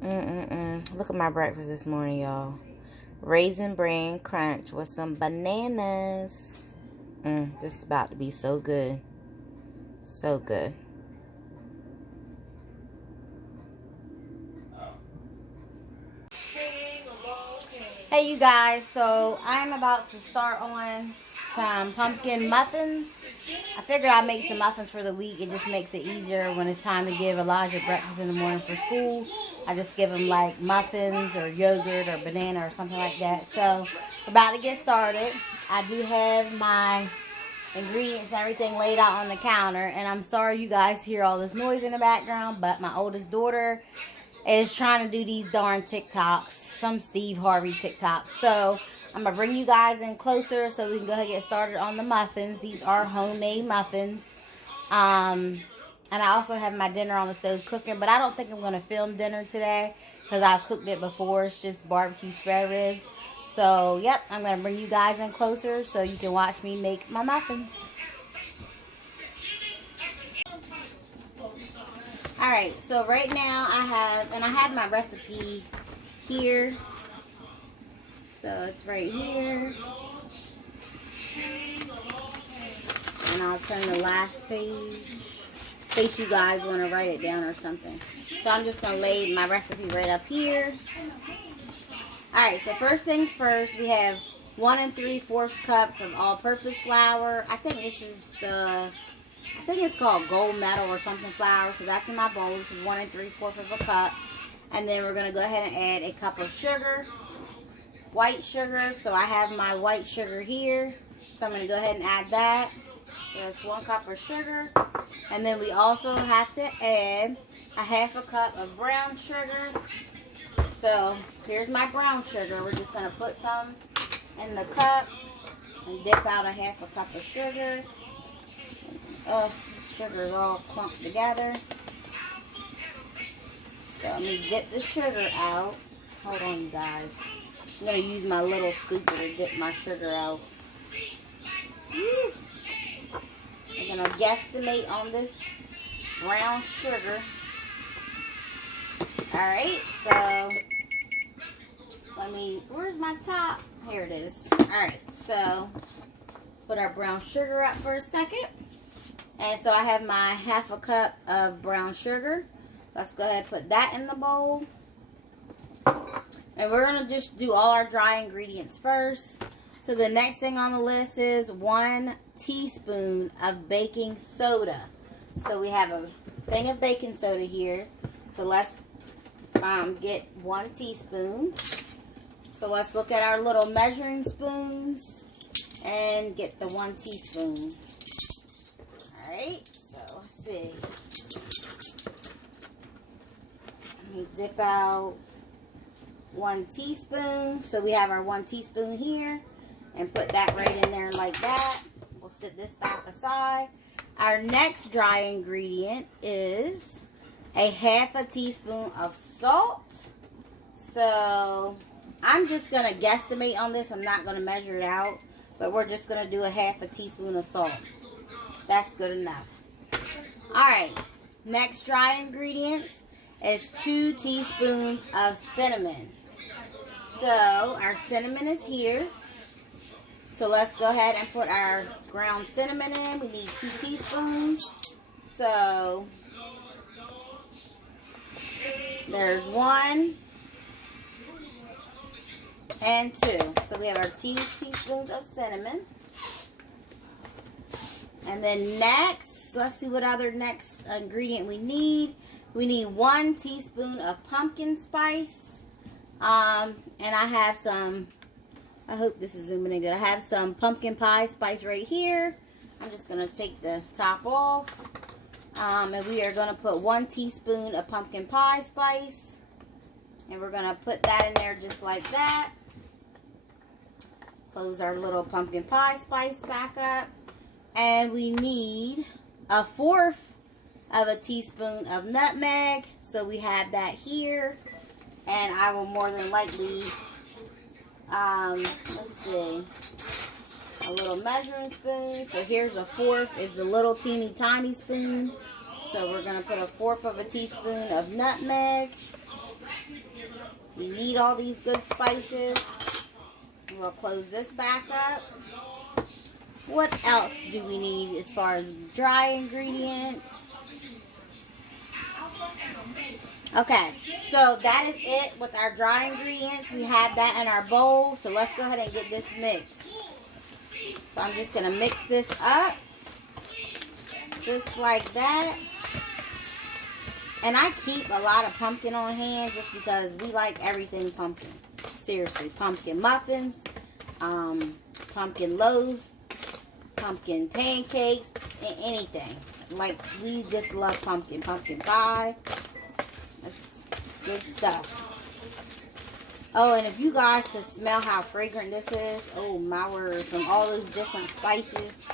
Look at my breakfast this morning, y'all. Raisin Bran Crunch with some bananas. This is about to be so good. So good. Hey, you guys. So, I'm about to start on some pumpkin muffins. I figured I'd make some muffins for the week. It just makes it easier when it's time to give Elijah breakfast in the morning for school. I just give him like muffins or yogurt or banana or something like that. So, we're about to get started. I do have my ingredients and everything laid out on the counter. And I'm sorry you guys hear all this noise in the background, but my oldest daughter is trying to do these darn TikToks. Some Steve Harvey TikToks. So, I'm going to bring you guys in closer so we can go ahead and get started on the muffins. These are homemade muffins. And I also have my dinner on the stove cooking, but I don't think I'm going to film dinner today because I've cooked it before. It's just barbecue spare ribs. So, yep, I'm going to bring you guys in closer so you can watch me make my muffins. Alright, so right now I have my recipe here. So it's right here. And I'll turn the last page in case you guys want to write it down or something. So I'm just going to lay my recipe right up here. Alright, so first things first, we have 1 3/4 cups of all-purpose flour. I think it's called gold medal or something flour. So that's in my bowl. This is 1 3/4 of a cup. And then we're going to go ahead and add a cup of sugar. White sugar. So I have my white sugar here. So I'm going to go ahead and add that. So that's 1 cup of sugar. And then we also have to add a 1/2 cup of brown sugar. So here's my brown sugar. We're just going to put some in the cup and dip out a 1/2 cup of sugar. Oh, this sugar is all clumped together. So let me dip the sugar out. Hold on, you guys. I'm going to use my little scooper to dip my sugar out. Woo. I'm going to guesstimate on this brown sugar. Alright, so where's my top? Here it is. Alright, so put our brown sugar up for a second. And so I have my 1/2 cup of brown sugar. Let's go ahead and put that in the bowl. And we're going to just do all our dry ingredients first. So the next thing on the list is 1 teaspoon of baking soda. So we have a thing of baking soda here. So let's get 1 teaspoon. So let's look at our little measuring spoons and get the 1 teaspoon. Alright, so let's see. Let me dip out 1 teaspoon. So we have our 1 teaspoon here. And put that right in there like that. We'll set this back aside. Our next dry ingredient is a 1/2 teaspoon of salt. So I'm just going to guesstimate on this. I'm not going to measure it out. But we're just going to do a 1/2 teaspoon of salt. That's good enough. Alright. Next dry ingredients is 2 teaspoons of cinnamon. So our cinnamon is here. So let's go ahead and put our ground cinnamon in. We need 2 teaspoons. So there's 1 and 2. So we have our 2 teaspoons of cinnamon. And then next, let's see what other next ingredient we need. We need 1 teaspoon of pumpkin spice. And I have some, I hope this is zooming in good. I have some pumpkin pie spice right here. I'm just going to take the top off. And we are going to put 1 teaspoon of pumpkin pie spice. And we're going to put that in there just like that. Close our little pumpkin pie spice back up. And we need 1/4 of a teaspoon of nutmeg. So we have that here. And I will more than likely, let's see, a little measuring spoon. So here's 1/4 is the little teeny tiny spoon. So we're going to put 1/4 of a teaspoon of nutmeg. We need all these good spices. We'll close this back up. What else do we need as far as dry ingredients? Okay, so that is it with our dry ingredients. We have that in our bowl, so let's go ahead and get this mixed. So I'm just going to mix this up, just like that. And I keep a lot of pumpkin on hand just because we like everything pumpkin. Seriously, pumpkin muffins, pumpkin loaves, pumpkin pancakes, and anything. Like, we just love pumpkin. Pumpkin pie. That's good stuff. Oh, and if you guys could smell how fragrant this is, oh my word, from all those different spices,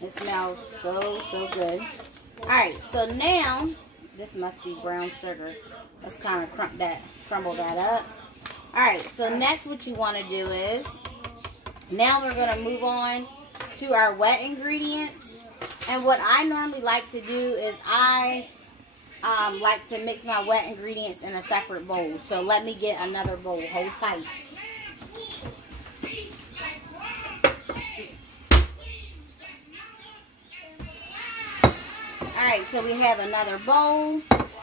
it smells so, so good. Alright, so now, this must be brown sugar. Let's kind of crumble that up. Alright, so next what you want to do is, now we're going to move on to our wet ingredients. And what I normally like to do is I like to mix my wet ingredients in a separate bowl. So let me get another bowl. Hold tight. Alright, so we have another bowl.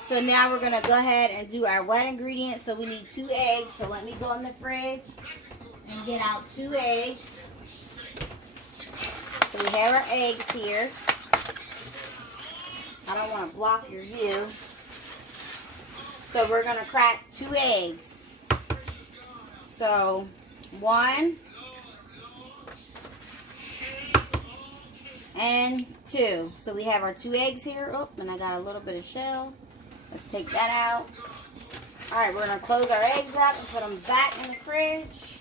So now we're going to go ahead and do our wet ingredients. So we need 2 eggs. So let me go in the fridge and get out 2 eggs. So we have our eggs here. I don't want to block your view. So we're going to crack 2 eggs. So 1 and 2. So we have our 2 eggs here. Oh, and I got a little bit of shell. Let's take that out. Alright, we're going to close our eggs up and put them back in the fridge.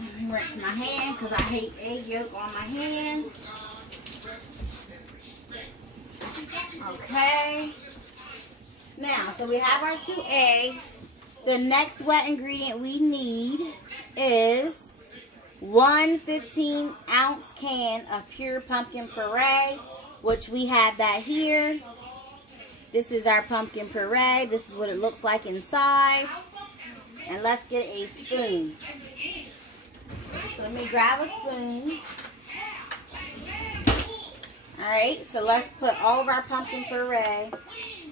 Let me rinse my hand because I hate egg yolk on my hand. Okay. Now, so we have our 2 eggs. The next wet ingredient we need is 1 15-ounce can of pure pumpkin puree, which we have that here. This is our pumpkin puree. This is what it looks like inside. And let's get a spoon. So let me grab a spoon. Alright, so let's put all of our pumpkin puree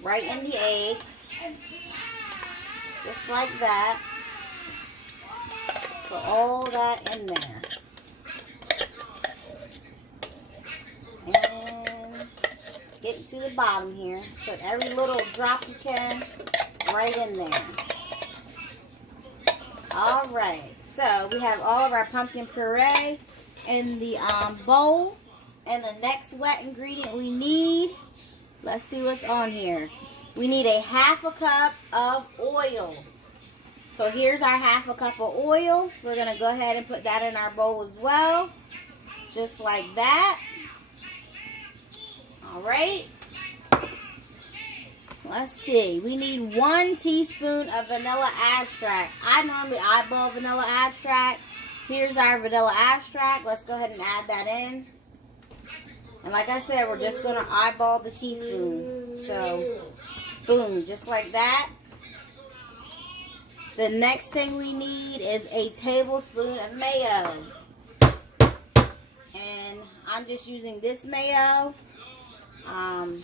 right in the egg. Just like that. Put all that in there. And get to the bottom here. Put every little drop you can right in there. Alright, so we have all of our pumpkin puree in the bowl. And the next wet ingredient we need, let's see what's on here. We need a 1/2 cup of oil. So here's our 1/2 cup of oil. We're going to go ahead and put that in our bowl as well. Just like that. Alright. Let's see. We need 1 teaspoon of vanilla extract. I normally eyeball vanilla extract. Here's our vanilla extract. Let's go ahead and add that in. And like I said, we're just going to eyeball the teaspoon. So, boom, just like that. The next thing we need is a tablespoon of mayo. And I'm just using this mayo. And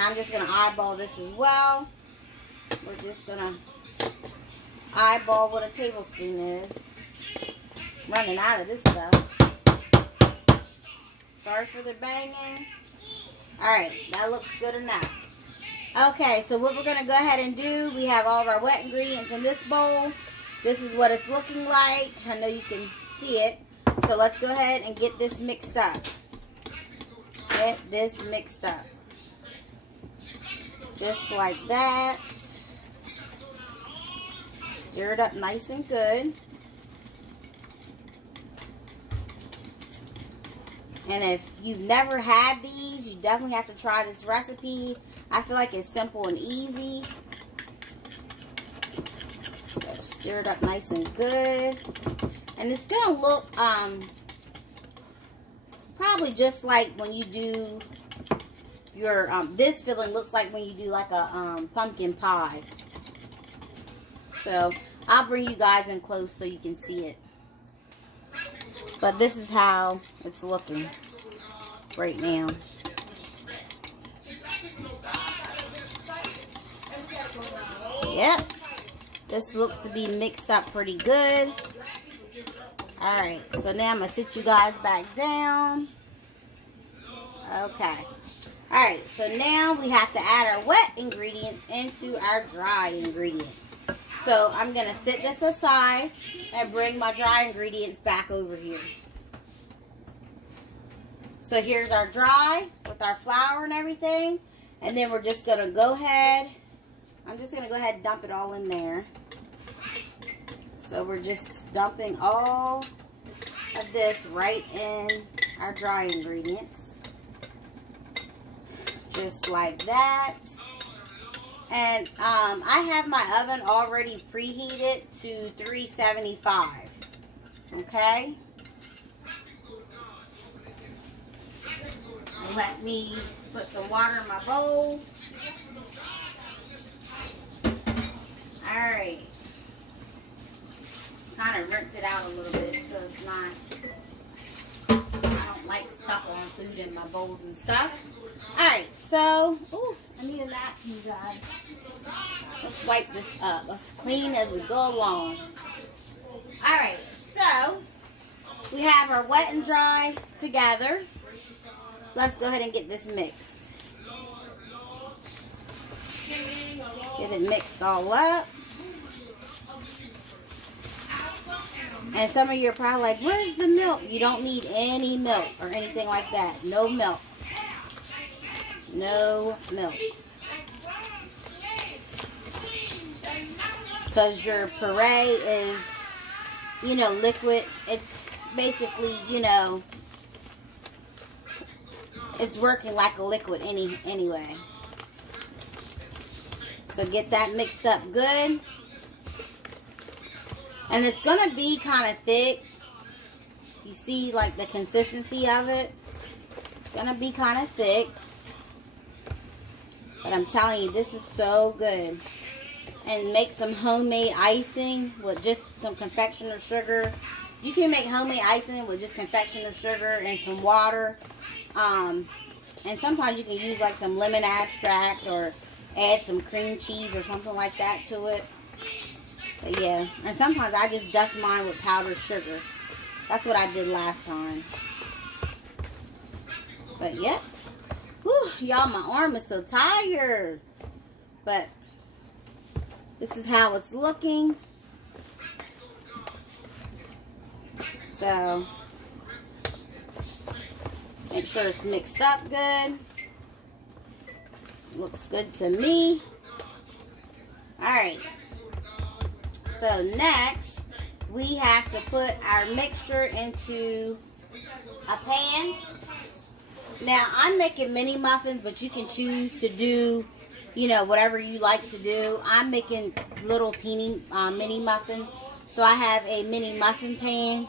I'm just going to eyeball this as well. We're just going to eyeball what a tablespoon is. Running out of this stuff. Sorry for the banging. Alright, that looks good enough. Okay, so what we're going to go ahead and do, we have all of our wet ingredients in this bowl. This is what it's looking like. I know you can see it. So let's go ahead and get this mixed up. Get this mixed up. Just like that. Stir it up nice and good. And if you've never had these, you definitely have to try this recipe. I feel like it's simple and easy. So stir it up nice and good. And it's going to look probably just like when you do your this filling looks like when you do like a pumpkin pie. So I'll bring you guys in close so you can see it. But this is how it's looking right now. Yep. This looks to be mixed up pretty good. Alright, so now I'm going to sit you guys back down. Okay. Alright, so now we have to add our wet ingredients into our dry ingredients. So I'm going to sit this aside and bring my dry ingredients back over here. So here's our dry with our flour and everything. And then we're just going to go ahead. I'm just going to go ahead and dump it all in there. So we're just dumping all of this right in our dry ingredients. Just like that. And I have my oven already preheated to 375. Okay. Let me put some water in my bowl. Alright. Kind of rinse it out a little bit so it's not, I don't like stuff on food in my bowls and stuff. Alright, so, ooh, I need a napkin, you guys. Let's wipe this up. Let's clean as we go along. Alright, so, we have our wet and dry together. Let's go ahead and get this mixed. Get it mixed all up. And some of you are probably like, where's the milk? You don't need any milk or anything like that. No milk. No milk. Because your puree is, you know, liquid. It's basically, you know, it's working like a liquid anyway. So get that mixed up good. And it's going to be kind of thick. You see like the consistency of it. It's going to be kind of thick. But I'm telling you, this is so good. And make some homemade icing with just some confectioner sugar. You can make homemade icing with just confectioner sugar and some water. And sometimes you can use like some lemon extract or add some cream cheese or something like that to it. But yeah, and sometimes I just dust mine with powdered sugar. That's what I did last time. But yeah. Whew, y'all, my arm is so tired. But this is how it's looking. So make sure it's mixed up good. Looks good to me. Alright. So next, we have to put our mixture into a pan. Now, I'm making mini muffins, but you can choose to do, you know, whatever you like to do. I'm making little teeny mini muffins. So I have a mini muffin pan,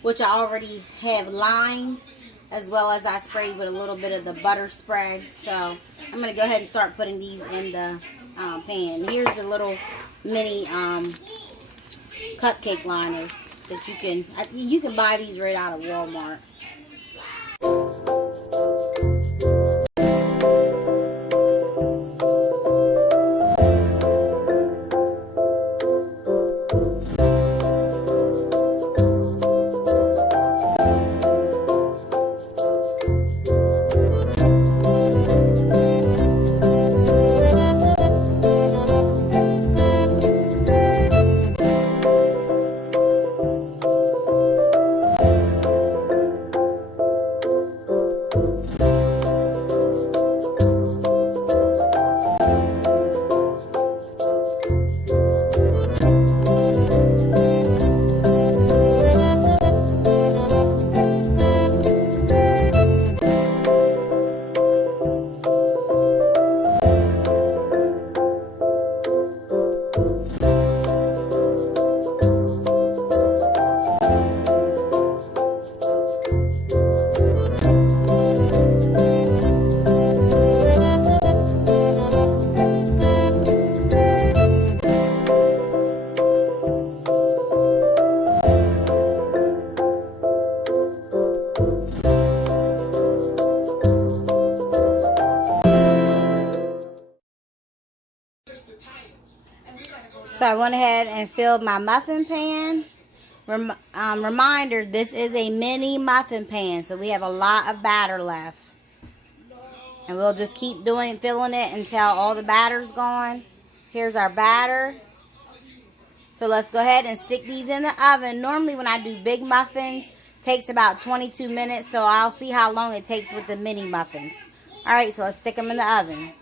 which I already have lined, as well as I sprayed with a little bit of the butter spread. So I'm going to go ahead and start putting these in the pan. Here's the little mini cupcake liners that you can buy these right out of Walmart. So I went ahead and filled my muffin pan. Reminder, this is a mini muffin pan, so we have a lot of batter left. And we'll just keep filling it until all the batter's gone. Here's our batter. So let's go ahead and stick these in the oven. Normally when I do big muffins, it takes about 22 minutes, so I'll see how long it takes with the mini muffins. Alright, so let's stick them in the oven.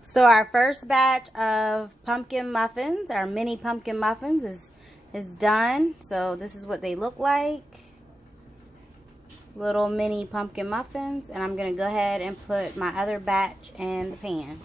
So our first batch of pumpkin muffins, our mini pumpkin muffins is done. So this is what they look like. Little mini pumpkin muffins. And I'm going to go ahead and put my other batch in the pan.